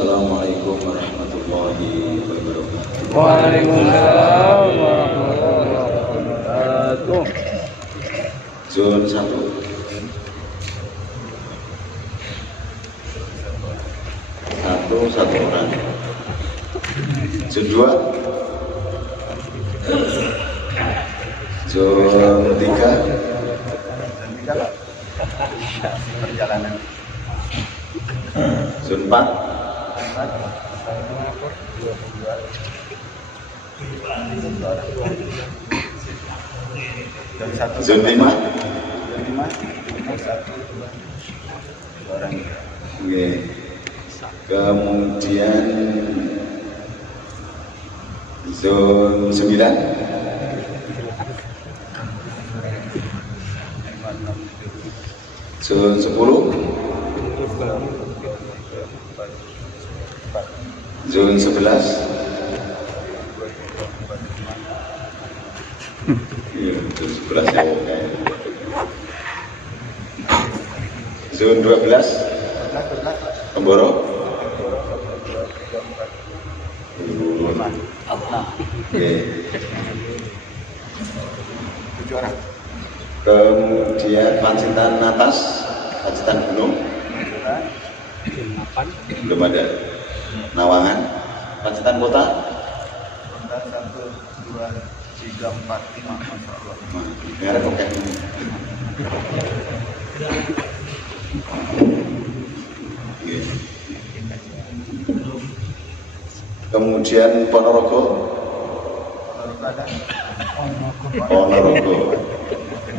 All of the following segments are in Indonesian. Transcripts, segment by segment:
Assalamualaikum warahmatullahi wabarakatuh. Waalaikumsalam warahmatullahi wabarakatuh. Zon 1. Satu orang. Zon 2. Zon 3. Perjalanan. Zon 4. Zon 5. Oke. Kemudian zon 9. Zon 10. Zon 11. Iya, zon 11 ya. Zon 12. Temboro. Oke. 7 orang. Kemudian Pacitan atas, Pacitan gunung. Belum ada. Nawangan, Pacitan kota. Kota 1, 2, 3, 4, 5. Masya Allah. Dengar oke. Kemudian Ponorogo. Ponorogo.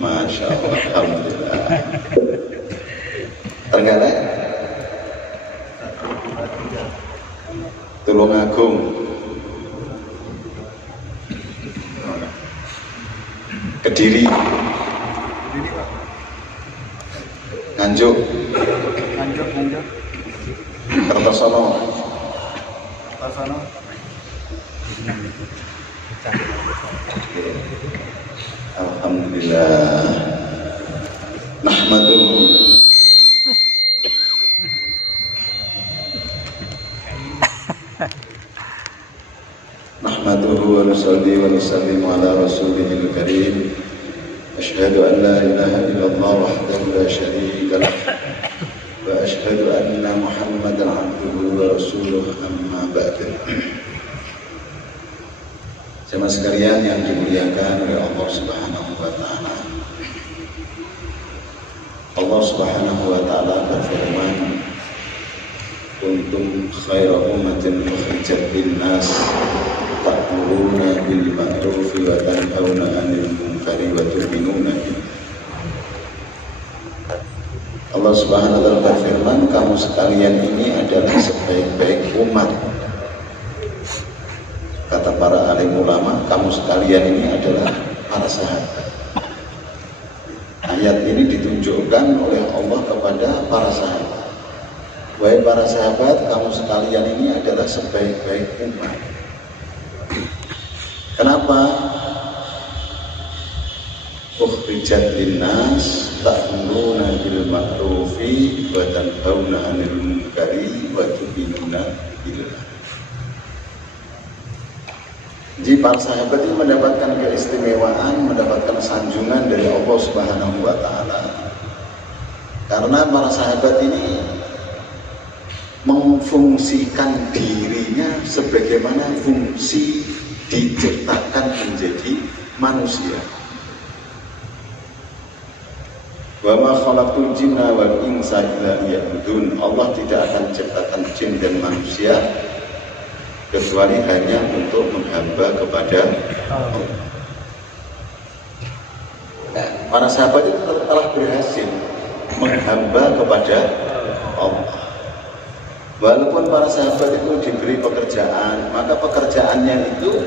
Masya Allah, alhamdulillah. Trenggalek. Tulungagung. Kediri. Nganjuk. Kertosono. Alhamdulillah. Nahmaduhu wa nusalli wa nusallimu ala rasulihil karim. Asyhadu an la ilaha illallah wahdahu la syarika lah wa asyhadu anna Muhammadan abduhu wa rasuluh, amma ba'du. Jemaah sekalian yang dimuliakan oleh Allah Subhanahu wa taala. Allah Subhanahu wa taala berfirman, "Kuntum khaira ummatin ukhrijat lin-nas ta'muruna bil ma'rufi wa tanhauna 'anil munkari wa tu'minuna billah." Allah Subhanahu wa taala berfirman, kamu sekalian ini adalah sebaik-baik umat. Kata para alim ulama, kamu sekalian ini adalah para sahabat. Ayat ini ditunjukkan oleh Allah kepada para sahabat. Wahai para sahabat, kamu sekalian ini adalah sebaik-baik umat. Kenapa? Ukhrijat linnas ta'muruna bil ma'rufi wa tanhauna 'anil munkari wa tu'minuna billah. Jadi para sahabat ini mendapatkan keistimewaan, mendapatkan sanjungan dari Allah Subhanahu wa taala. Karena para sahabat ini memfungsikan dirinya sebagaimana fungsi diciptakan menjadi manusia. Wa ma khalaqtul jinna wal insa illa liya'budun. Allah tidak akan ciptakan jin dan manusia kecuali hanya untuk menghamba kepada Allah. Nah, para sahabat itu telah berhasil menghamba kepada Allah. Walaupun para sahabat itu diberi pekerjaan, maka pekerjaannya itu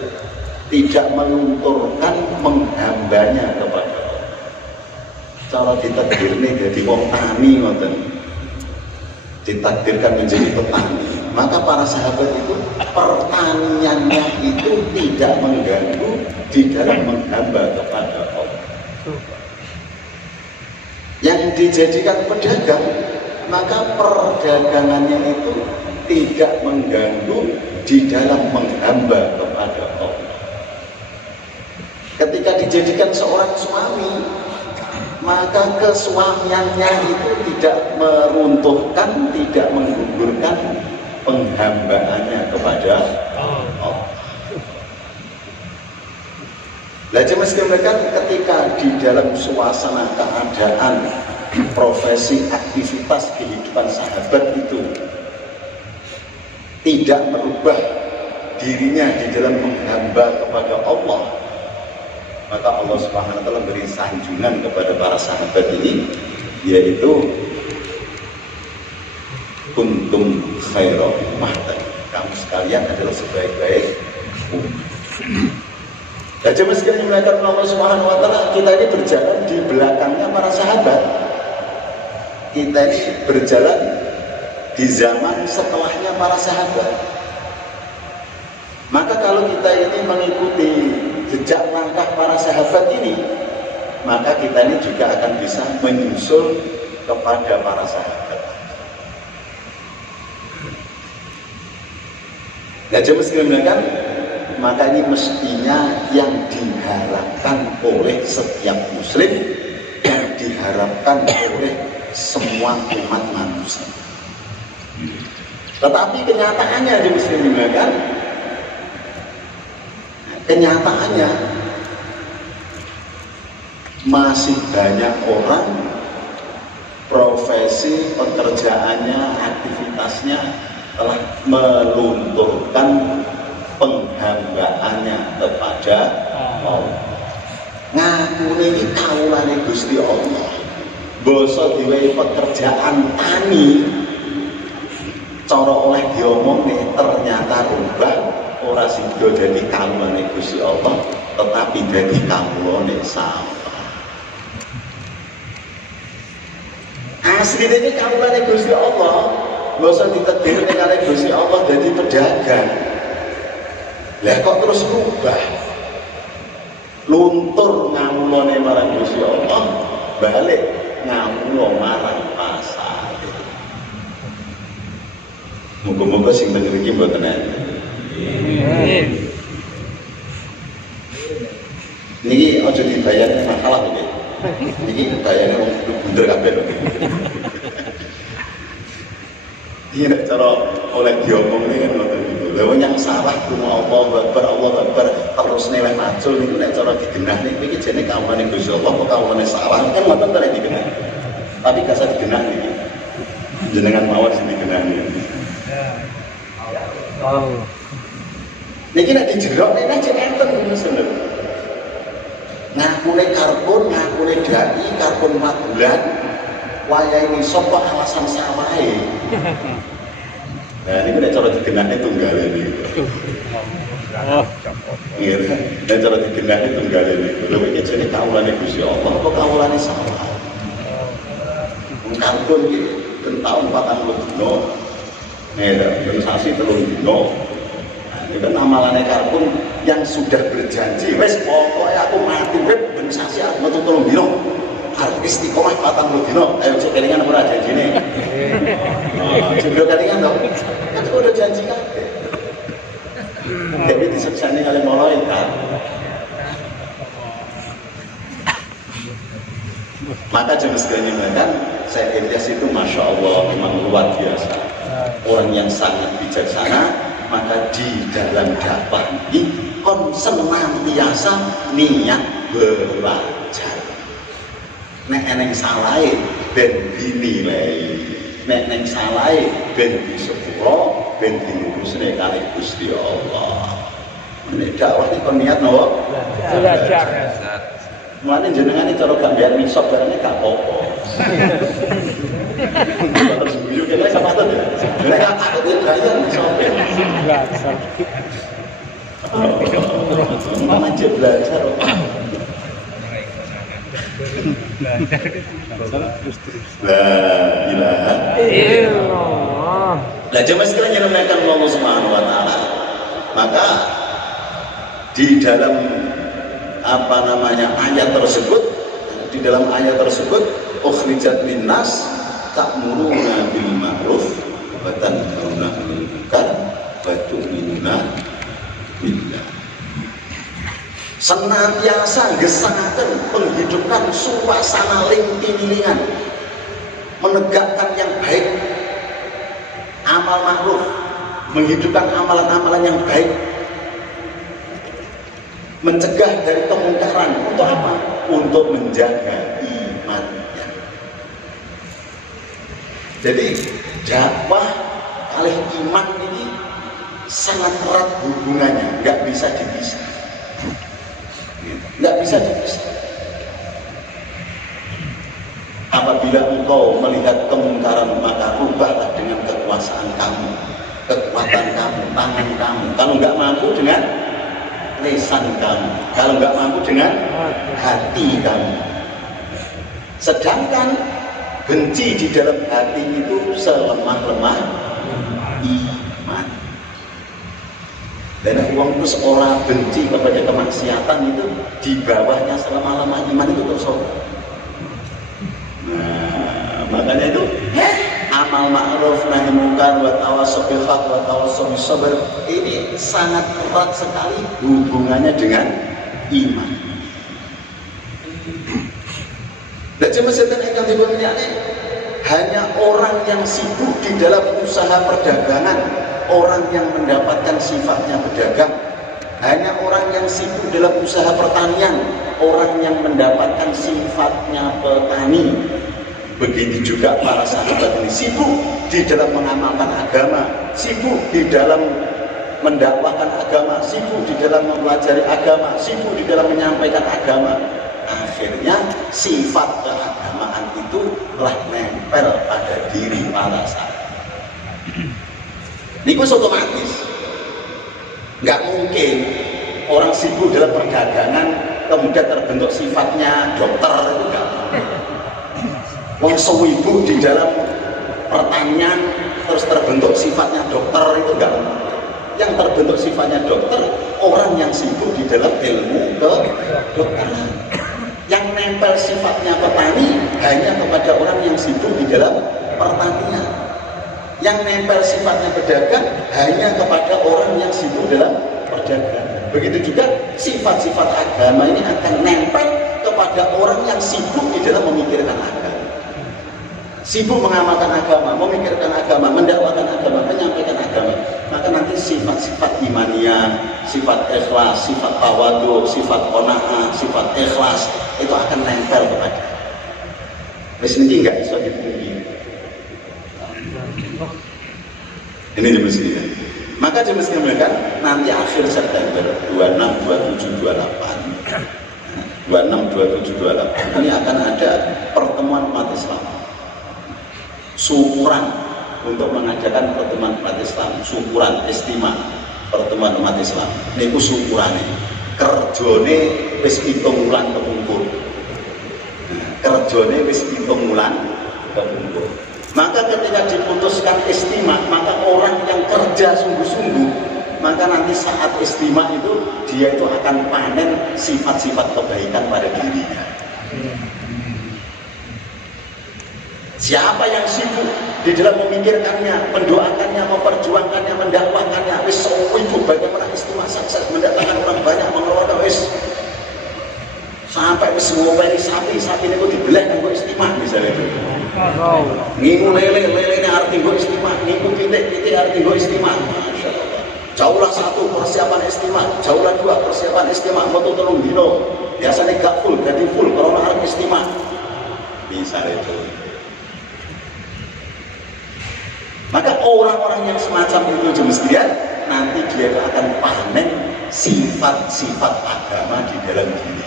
tidak melunturkan menghambanya kepada Allah. Cara ditakdirnya jadi wong tani, ditakdirkan menjadi petani. Maka para sahabat itu pertaniannya itu tidak mengganggu di dalam menghamba kepada Allah. Yang dijadikan pedagang maka perdagangannya itu tidak mengganggu di dalam menghamba kepada Allah. Ketika dijadikan seorang suami, maka kesuamiannya itu tidak meruntuhkan, tidak menggugurkan penghambaannya kepada Allah. Lah jemaah sekalian, ketika di dalam suasana keadaan profesi aktivitas kehidupan sahabat itu tidak merubah dirinya di dalam menghamba kepada Allah, maka Allah Subhanahu wa taala beri sanjungan kepada para sahabat ini, yaitu kuntum khaira ummah, kamu sekalian adalah sebaik-baik umat. Nah, jemaah sekalian melihat Allah Subhanahu wa taala, kita ini berjalan di belakangnya para sahabat. Kita ini berjalan di zaman setelahnya para sahabat. Maka kalau kita ini mengikuti jejak langkah para sahabat ini, maka kita ini juga akan bisa menyusul kepada para sahabat. Nah, jemaah sekalian, maka ini mestinya yang diharapkan oleh setiap muslim, yang diharapkan oleh semua umat manusia. Tetapi kenyataannya di muslim kan, kenyataannya masih banyak orang profesi pekerjaannya, aktivitasnya telah melunturkan penghambaannya kepada Allah. Ngaku ini kaulane Gusti Allah, basa diwehi pekerjaan tani, cara oleh diomong nih ternyata rubah, ora sida dadi kaulane Gusti Allah, tetapi dadi kaulane sampah. Asline iki kaulane Gusti Allah, basa ditedir ning kare Gusti Allah dadi pedagang. Lah kok terus rubah, luntur ngawulane marang Gusti Allah, balik ngawulo marang pasar. Muga-muga sing denger iki mboten enten. Niki aja dibayarne masalah iki. Niki bayarne wong bunder kabeh lho. Iki nek cara oleh diomong iki kan ngoten niku. Lha yang salah cuma Allah Akbar terus neleh macul niku nek cara digenah niku iki jane kaulane Gusti Allah kok kaulane salah kan ngoten ta digenah. Tapi gak usah digenah niki. Jenengan mawon sing digenah niki. Oh. Niki nek dijerok nek cek enten ngono. Ngakune karbon, ngakune dai, karbon 4 bulan. Wayahe ngisor kok alasan sawahe. Nah, ini cara digenahnya tunggal ini. Iya, dan cara digenahnya tunggal ini. Lalu ini jadi kaulane Gusti Allah, apa kaulane salah? Karbon ini tahun 40 dino, sensasi 3 dino. Ini kan amalannya karbon yang sudah berjanji. Wes pokoknya aku mati, sensasi aku 3 dino. Harus istiqomah 40 dino. Ayo cek kelingan apa janjine. Jendro kelingan dong. Kan udah janji kan. Jadi diseksani kali malaikat. Maka jangan sekalian kan, saya Ilyas itu masya Allah memang luar biasa. Orang yang sangat bijaksana. Maka di dalam dakwah ini senantiasa niat belajar. Nek eneng salahe ben dinilai, nek neng salahe ben disepuro, ben dilurusne kali Gusti Allah. Nek dakwah iki kon niat napa? Belajar. Mulane jenengan iki cara gak biar misop barane gak apa-apa. Terus guyu kene sama ta ya. Nek takut ya bayar misop. Belajar. Mana aja belajar. La ilaha illallah. Lah jemaah sekalian yang dimuliakan Allah Subhanahu wa taala. Maka di dalam ayat tersebut, ukhrijat linnas, ta'muruna bil ma'ruf wa tanhauna 'anil munkar wa tu'minuna billah. Senantiasa gesanaken menghidupkan suasana ling-tilingan, menegakkan yang baik, amal ma'ruf, menghidupkan amalan-amalan yang baik, mencegah dari kemungkaran. Untuk apa? Untuk menjaga imannya. Jadi dakwah oleh iman ini sangat erat hubungannya, nggak bisa dipisah, nggak bisa dipisah. Apabila engkau melihat kemungkaran, maka rubahlah dengan kekuasaan kamu, kekuatan kamu, tangan kamu. Kalau nggak mampu dengan lisan kamu, kalau nggak mampu dengan hati kamu. Sedangkan benci di dalam hati itu selemah-lemah iman. Dan uang itu seorang benci kepada kemaksiatan itu di bawahnya selemah-lemah iman itu tersohor. Nah, makanya itu amal ma'ruf nahi munkar wa tawassaw bil haq wa tawassaw bis sabr ini sangat erat sekali hubungannya dengan iman. Dan cuma setan yang dibunyikan hanya orang yang sibuk di dalam usaha perdagangan, orang yang mendapatkan sifatnya pedagang. Hanya orang yang sibuk dalam usaha pertanian, orang yang mendapatkan sifatnya petani. Begitu juga para sahabat ini sibuk di dalam mengamalkan agama, sibuk di dalam mendakwahkan agama, sibuk di dalam mempelajari agama, sibuk di dalam menyampaikan agama. Akhirnya sifat keagamaan itu telah nempel pada diri para sahabat. Ini otomatis. Nggak mungkin orang sibuk dalam perdagangan kemudian terbentuk sifatnya dokter, itu nggak mungkin. Wong sewibuk di dalam pertanian terus terbentuk sifatnya dokter, itu nggak mungkin. Yang terbentuk sifatnya dokter orang yang sibuk di dalam ilmu kedokteran. Yang nempel sifatnya petani hanya kepada orang yang sibuk di dalam pertanian. Yang nempel sifatnya pedagang hanya kepada orang yang sibuk dalam perdagangan. Begitu juga sifat-sifat agama ini akan nempel kepada orang yang sibuk di dalam memikirkan agama, sibuk mengamalkan agama, memikirkan agama, mendakwakan agama, menyampaikan agama. Maka nanti sifat-sifat imaniyah, sifat ikhlas, sifat tawadhu, sifat qanaah, sifat ikhlas itu akan nempel kepada. Wis niki enggak iso dipungkiri. Ini dimestikan. Maka dimestikan nanti akhir September 26, 27, 28 26, 27, 28 ini akan ada pertemuan umat Islam, syukuran untuk mengadakan pertemuan umat Islam, syukuran istimewa pertemuan umat Islam. Niku syukurane kerjone wis 7 wulan kepungkur. Kerjone wis 7 wulan kepungkur. Maka ketika diputuskan istimewa, maka orang yang kerja sungguh-sungguh, maka nanti saat istimewa itu dia itu akan panen sifat-sifat kebaikan pada dirinya. Siapa yang sibuk di dalam memikirkannya, mendoakannya, memperjuangkannya, mendakwakannya, wis itu bagaimana istimewa sukses, mendatangkan orang banyak, mengelola wis sampai wis ngopeni sapi ini kok dibelah kanggo istimewa misalnya itu. Ngingu lele ini arti gue istimewa, ngingu titik arti gue istimewa. Jauhlah 1 persiapan istimewa, jauhlah 2 persiapan istimewa, moto 3 dino. Biasanya gak full, ganti full karena arti istimewa. Misalnya itu. Maka orang-orang yang semacam itu semestinya nanti dia akan panen sifat-sifat agama di dalam diri.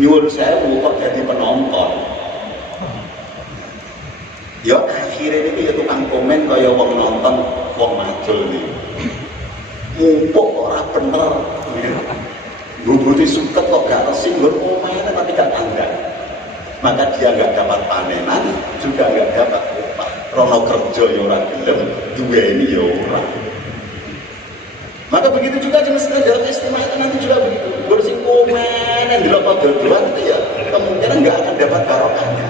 Nyuwun saya kok jadi penonton. Ya akhirnya ini ya tukang komen kaya wong nonton wong majul nih. Mumpuk ora bener. Bubuti suket kok gak resik nggon omahnya tapi gak tangga. Maka dia gak dapat panenan, juga gak dapat upah. Rono kerja ya ora gelem, duweni ya ora. Maka begitu juga jenis dalam istimewa itu nanti juga begitu. Bersih komen yang dilakukan dodoan itu ya kemungkinan gak akan dapat barokahnya.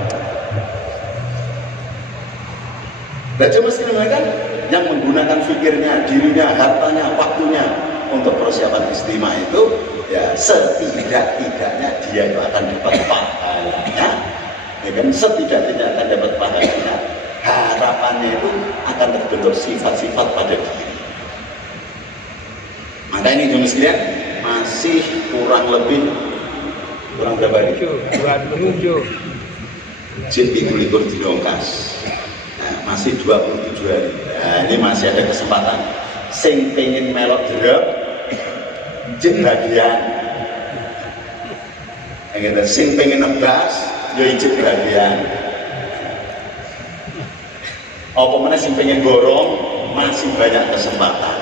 Nah, cuma sekali kan yang menggunakan fikirnya, dirinya, hartanya, waktunya untuk persiapan istimewa itu, ya setidak-tidaknya dia itu akan dapat pahalanya, ya kan, setidak-tidaknya akan dapat pahalanya. Harapannya itu akan terbentuk sifat-sifat pada diri. Maka ini jemaah sekalian masih kurang berapa hari? 27. Jadi 27 dongkas. Nah, masih 27 hari. Nah, ini masih ada kesempatan. Sing pengen melok drop, ijin bagian. Sing pengen nebas, ya ijin bagian. Apa mana sing pengen borong, masih banyak kesempatan.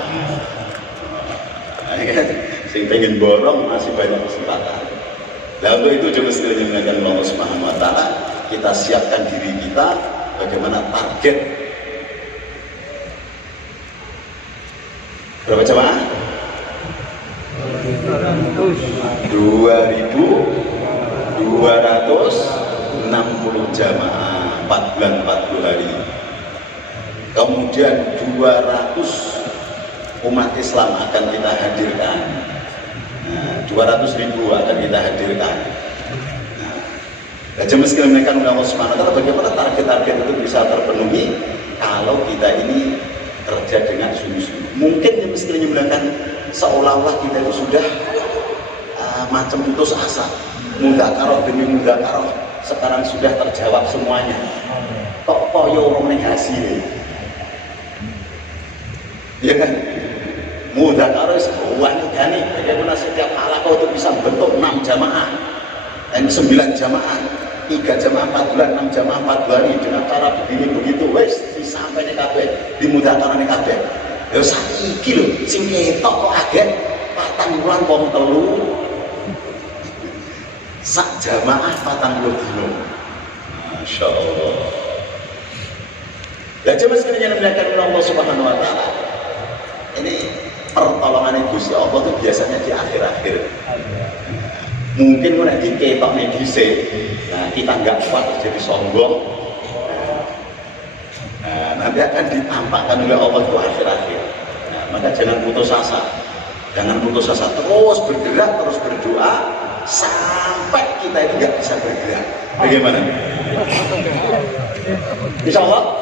Sing pengen borong masih banyak kesempatan. Nah, untuk itu jemaah sekalian yang Allah Subhanahu wa taala, kita siapkan diri kita bagaimana target. Berapa jemaah? 2.260 jamaah 4 bulan 40 hari. Kemudian 200 umat Islam akan kita hadirkan. 200.000 akan kita hadirkan. Nah, jemaah sekalian oleh Allah Subhanahu wa taala, bagaimana target-target itu bisa terpenuhi kalau kita ini kerja dengan sungguh-sungguh. Mungkin jemaah sekalian bilang seolah-olah kita itu sudah macam putus asa, mudzakarah demi mudzakarah sekarang sudah terjawab semuanya. Kok koyo wong ning hasil. Ya kan? Mudzakarah semuanya gani, bagaimana setiap halaqah itu bisa bentuk 6 jamaah dan 9 jamaah, 3 jamaah 4 bulan, 6 jamaah 4 hari dengan cara begini begitu, wes sampai nih kabeh di mudzakarah nih kabeh. Ya saiki lho sing ketok kok agak 4 bulan wong telu sak jamaah 40 dino. Masyaallah. Lah jemaah sekalian yang dimuliakan oleh Allah Subhanahu wa taala. Ini pertolongan Gusti Allah itu biasanya di akhir-akhir. Mungkin mulai diketok medise, nah kita nggak kuat jadi sombong. Nah, nanti akan ditampakkan oleh Allah itu akhir-akhir. Nah, maka jangan putus asa, terus bergerak, terus berdoa sampai kita ini nggak bisa bergerak. Bagaimana? Insya Allah.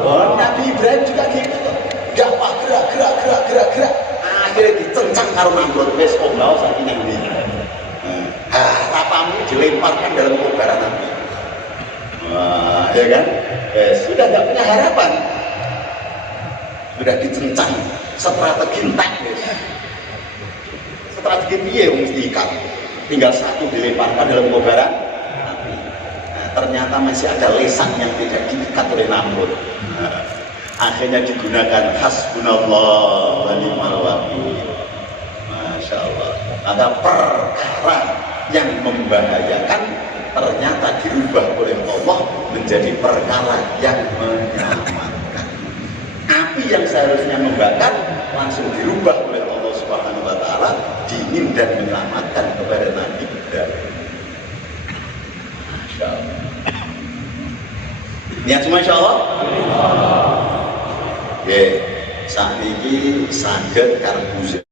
Oh, Nabi Ibrahim juga gitu. Dapat gerak. Akhirnya dicencang karo Namrud. Wes kok nggak usah ini. Harapanmu dilemparkan dalam kobaran api. Wah, ya kan? Sudah nggak punya harapan. Sudah dicencang. Strategi entek. Strategi piye mesti ikat. Tinggal satu dilemparkan dalam kobaran api. Nah, ternyata masih ada lesan yang tidak diikat oleh Namrud. Akhirnya digunakan hasbunallah wa ni'mal wakil. Masya Allah. Maka perkara yang membahayakan ternyata dirubah oleh Allah menjadi perkara yang menyelamatkan. Api yang seharusnya membakar langsung dirubah oleh Allah Subhanahu wa taala dingin dan menyelamatkan kepada Nabi Ibrahim. Masya Allah. Niat semua insya Allah. Saat ini saged karbuza.